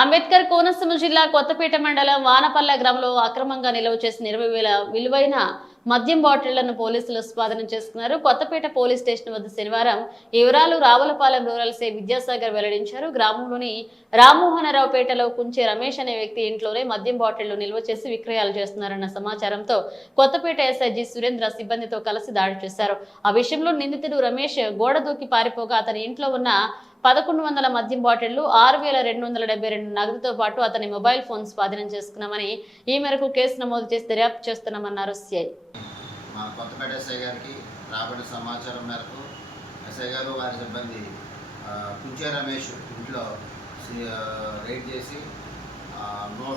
అంబేద్కర్ కోనసీమ జిల్లా కొత్తపేట మండలం వానపల్లె గ్రామంలో అక్రమంగా నిల్వ చేసిన 20,000 విలువైన మద్యం బాటిళ్లను పోలీసులు స్వాధీనం చేసుకున్నారు. కొత్తపేట పోలీస్ స్టేషన్ వద్ద శనివారం ఈ వివరాలు రావులపాలెం రూరల్ సీ విద్యాసాగర్ వెల్లడించారు. గ్రామంలోని రామ్మోహనరావుపేటలో కుంచే రమేష్ అనే వ్యక్తి ఇంట్లోనే మద్యం బాటిళ్లు నిల్వ చేసి విక్రయాలు చేస్తున్నారన్న సమాచారంతో కొత్తపేట ఎస్ఐజీ సురేంద్ర సిబ్బందితో కలిసి దాడి చేశారు. ఆ విషయంలో నిందితుడు రమేష్ గోడ దూకి పారిపోగా అతని ఇంట్లో ఉన్న 1100 మద్యం బాటిళ్లు 6,272 నగదుతో పాటు అతని మొబైల్ ఫోన్ స్వాధీనం చేసుకున్నామని, ఈ మేరకు కేసు నమోదు చేసి దర్యాప్తు చేస్తున్నామన్నారు సిఐ. మా కొత్తపేట ఎస్ఐ గారికి రాబడిన సమాచారం మేరకు ఎస్ఐ గారు వారి సిబ్బంది కుంచే రమేష్ ఇంట్లో రైడ్ చేసి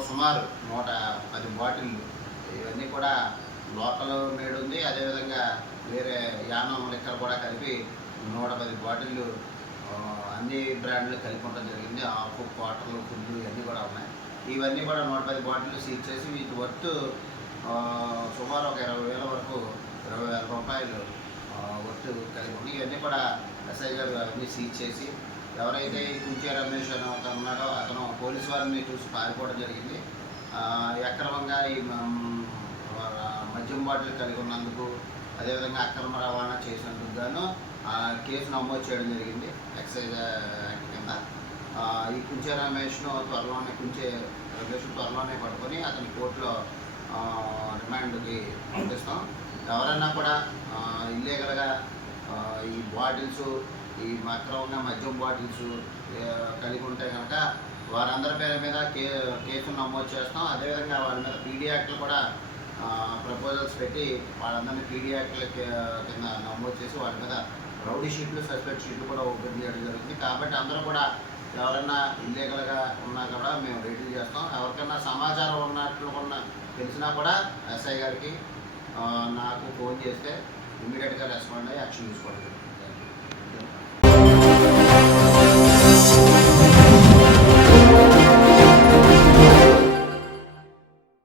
సుమారు 110 బాటిళ్ళు, ఇవన్నీ కూడా లోకల్ మేడ్ ఉంది, అదేవిధంగా వేరే యానం లెక్కలు కూడా కలిపి 110 బాటిళ్ళు అన్ని బ్రాండ్లు కలిపి ఉండడం జరిగింది. ఆకు, క్వార్టర్లు, ఫుడ్లు ఇవన్నీ కూడా ఉన్నాయి. ఇవన్నీ కూడా 110 బాటిళ్ళు సీజ్ చేసి వీటి వర్త్ సుమారు ఒక 20,000 వరకు 20,000 రూపాయలు వర్త్ కలిగి ఉంది. ఇవన్నీ కూడా ఎస్ఐ గారు అవన్నీ సీజ్ చేసి ఎవరైతే ఈ కుంచే రమేష్ అని అతను ఉన్నాడో అతను పోలీసు వారిని చూసి పారిపోవడం జరిగింది. అక్రమంగా ఈ మద్యం బాటిల్ కలిగి ఉన్నందుకు, అదేవిధంగా అక్రమ రవాణా చేసినందుకు గాను కేసు నమోదు చేయడం జరిగింది ఎక్సైజ్ యాక్ట్ కింద. ఈ కుంచే రమేష్ను త్వరలోనే పట్టుకొని అతని కోర్టులో రిమాండ్కి పంపిస్తాం. ఎవరైనా కూడా ఇల్లీగల్గా ఈ బాటిల్స్, ఈ అక్రమంగా మద్యం బాటిల్స్ కలిగి ఉంటే కనుక వారందరి పేరు మీద కేసులు నమోదు చేస్తాం. అదేవిధంగా వాళ్ళ మీద పీడీ యాక్ట్లు కూడా ప్రపోజల్స్ పెట్టి వాళ్ళందరినీ పీడీ యాక్ట్ల కింద నమోదు చేసి వాళ్ళ మీద రౌడీ షీట్లు, సస్పెక్ట్ షీట్లు కూడా ఓపెన్ చేయడం జరుగుతుంది. కాబట్టి అందరూ కూడా ఎవరైనా ఇల్లీగల్గా ఉన్నా కూడా మేము రైడ్లు చేస్తాం. ఎవరికైనా సమాచారం తెలిసినా కూడా ఎస్ఐ గారికి నాకు ఫోన్ చేస్తే ఇమ్మీడియట్గా రెస్పాండ్ అయ్యి యాక్షన్ తీసుకోవడం.